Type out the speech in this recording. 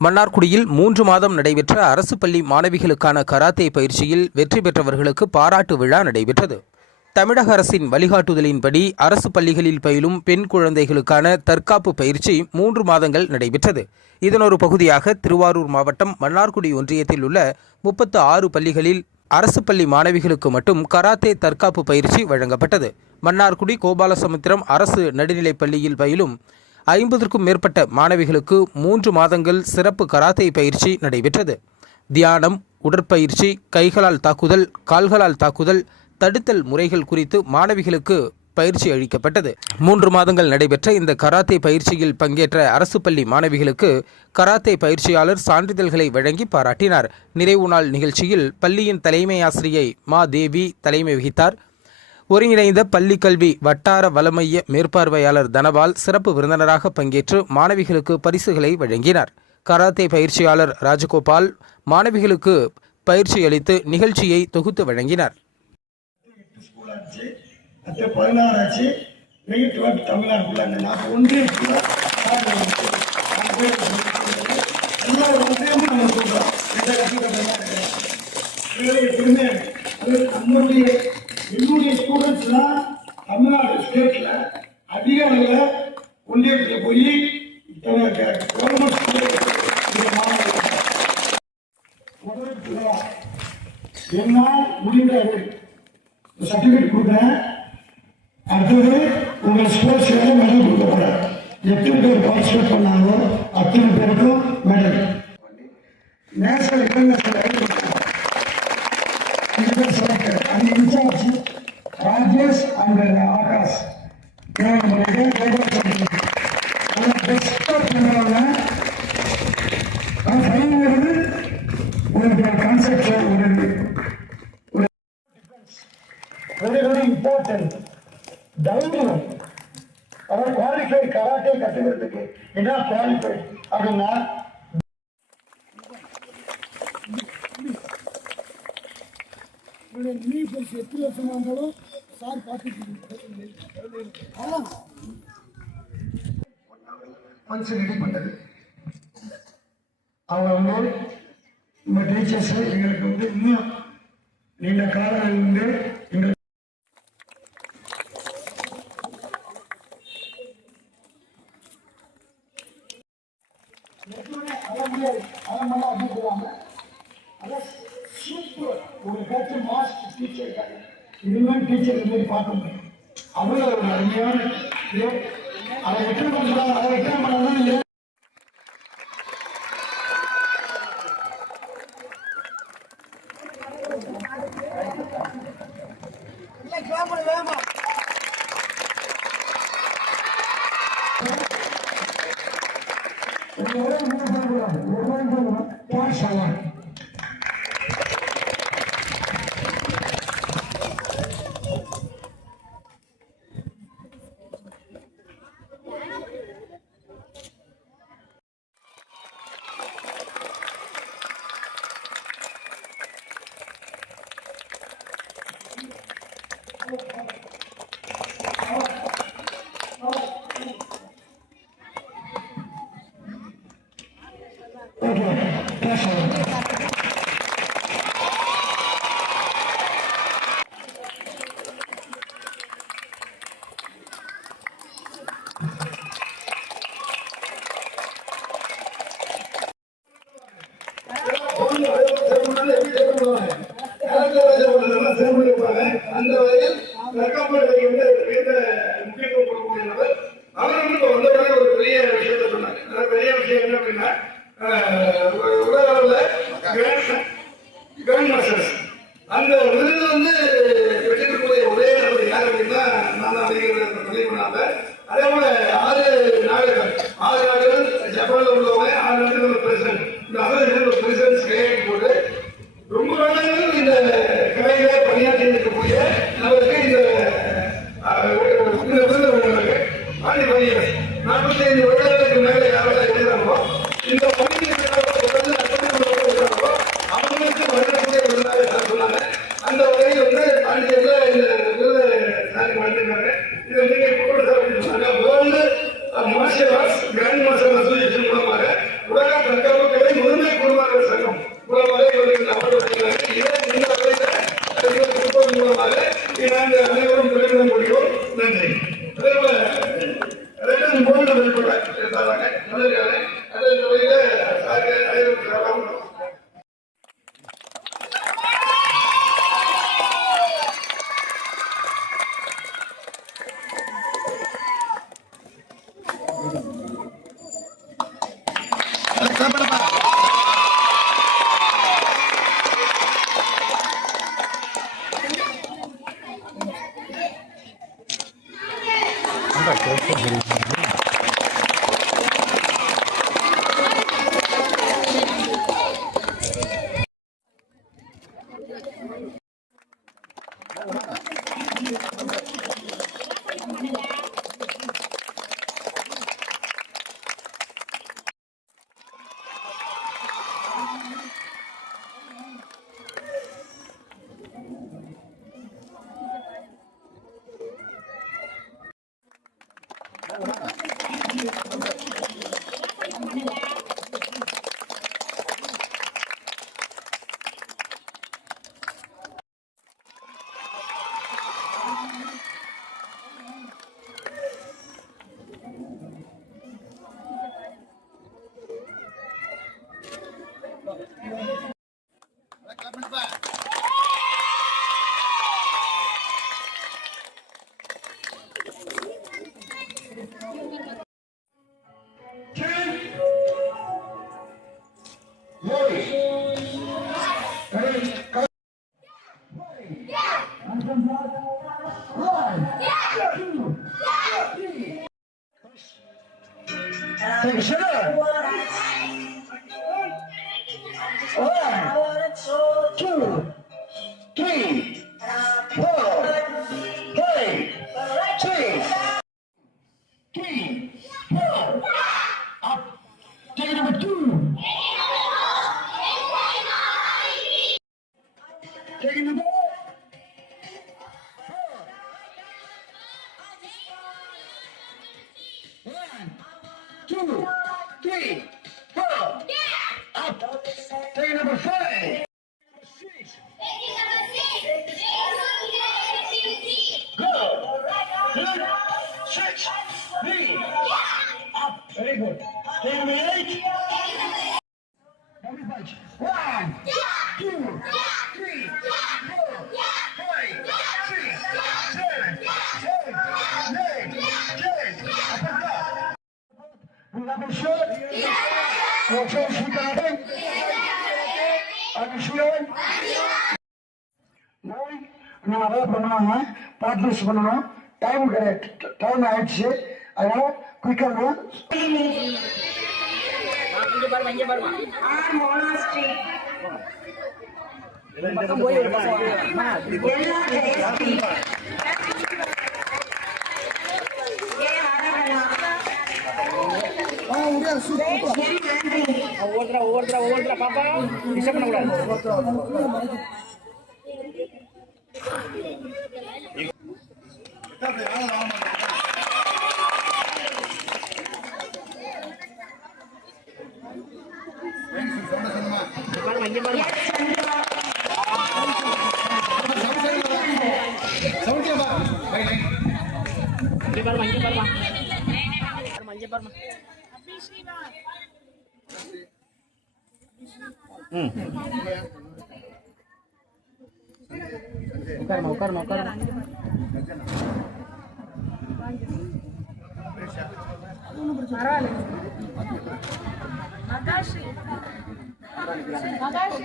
மன்னார்குடியில் மூன்று மாதம் நடைபெற்ற அரசு பள்ளி மாணவிகளுக்கான கராத்தே பயிற்சியில் வெற்றி பெற்றவர்களுக்கு பாராட்டு விழா நடைபெற்றது. தமிழக அரசின் வழிகாட்டுதலின்படி அரசு பள்ளிகளில் பயிலும் பெண் குழந்தைகளுக்கான தற்காப்பு பயிற்சி மூன்று மாதங்கள் நடைபெற்றது. இதனொரு பகுதியாக திருவாரூர் மாவட்டம் மன்னார்குடி ஒன்றியத்தில் உள்ள முப்பத்து ஆறு பள்ளிகளில் அரசு பள்ளி மாணவிகளுக்கு மட்டும் கராத்தே தற்காப்பு பயிற்சி வழங்கப்பட்டது. மன்னார்குடி கோபாலசமுத்திரம் அரசு நடுநிலைப் பள்ளியில் பயிலும் ஐம்பதற்கும் மேற்பட்ட மாணவிகளுக்கு மூன்று மாதங்கள் சிறப்பு கராத்தே பயிற்சி நடைபெற்றது. தியானம் உடற்பயிற்சி கைகளால் தாக்குதல் கால்களால் தாக்குதல் தடுத்தல் முறைகள் குறித்து மாணவிகளுக்கு பயிற்சி அளிக்கப்பட்டது. மூன்று மாதங்கள் நடைபெற்ற இந்த கராத்தே பயிற்சியில் பங்கேற்ற அரசு பள்ளி மாணவிகளுக்கு கராத்தே பயிற்சியாளர் சான்றிதழ்களை வழங்கி பாராட்டினார். நிறைவு நாள் நிகழ்ச்சியில் பள்ளியின் தலைமை ஆசிரியை மா. தேவி தலைமை வகித்தார். ஒருங்கிணைந்த பள்ளிக்கல்வி வட்டார வளமைய மேற்பார்வையாளர் தனபால் சிறப்பு விருந்தினராக பங்கேற்று மாணவிகளுக்கு பரிசுகளை வழங்கினார். கராத்தே பயிற்சியாளர் ராஜகோபால் மாணவிகளுக்கு பயிற்சி அளித்து நிகழ்ச்சியை தொகுத்து வழங்கினார். நம்மளுடைய என்னுடைய ஸ்டூடெண்ட்ஸ்லாம் தமிழ்நாடு ஸ்டேட்டில் அதிக அளவில் ஒன்றியத்தில் போய் கவர்மெண்ட் ஸ்கூலில் மாணவர்கள். என்னால் முடிந்தது சர்டிஃபிகேட் கொடுக்குறேன் அடுத்தது உங்கள் ஸ்போர்ட்ஸ் மெடல் கொடுக்க போறேன்? எத்தனை பேர் பார்ட்டிசிபேட் பண்ணாங்களோ அத்தனை பேருக்கும் மெடல் நேஷனல் இன்டர்நேஷனல் தைரியம். அவர் குவாலிஃபை கராட்டே கற்றுக்கிறதுக்கு என்ன குவாலிஃபை அப்படின்னா நீ பரிசு எத்தனை வருஷம் இருந்தாலும் சார் பார்த்துட்டு மனசு ரெடி பண்ணது அவங்க வந்து நம்ம டீச்சர்ஸ் எங்களுக்கு வந்து இன்னும் நீண்ட காலம் இருந்து எங்களுக்கு இதுமாதிரி டீச்சர் மாதிரி பார்க்க முடியும். அவ்வளோ ஒரு அருமையான இது. அதை வெற்றி பண்ணுறாங்க அதை வெற்றி பண்ணாதான் Thank அந்த தற்காப்புக்கு வந்து மிகுந்த முக்கியத்துவம் கொடுக்கக்கூடியவர் அவர் வந்து இப்போ வந்த உடனே ஒரு பெரிய விஷயத்த சொன்னாங்க. அந்த பெரிய விஷயம் என்ன அப்படின்னா ஆஹ், உலக அளவில் கிராண்ட் மாஸ்டர்ஸ் அந்த விருது வந்து வெற்றிருக்கக்கூடிய ஒரே நபர் யார் அப்படின்னா நான் தான் அப்படிங்கிறத பதிவு பண்ணாங்க அதே போல ஆறு நாடுகள் ஆறு நாடுகள் ஜப்பான்ல உள்ளவங்க ஆறு நாடுகள் பிரசிடன்ட் இந்த ஆறு なんか、Muito bem. Thank you. One, two, three, four. Up. Take number five. Six. Good. Six. Three. Up. Very good. Take number eight. One, two, three, shot. நோய் நம்ம நிறைய பண்ணுவாங்க பார்ட்னர்ஸ் பண்ணணும் டைம் கிடையாது டைம் ஆயிடுச்சு அதனால குயிக்காக எல்லா ஒவ்வொருத்தரா ஒவ்வொருத்தரா ஒவ்வொருத்தரா பாப்பா. டிஸ்டர்ப் பண்ணக்கூடாது. இங்க பாருங்க இங்க இங்க Hum. Ukarma, ukarma, ukarma. Magashi. Magashi,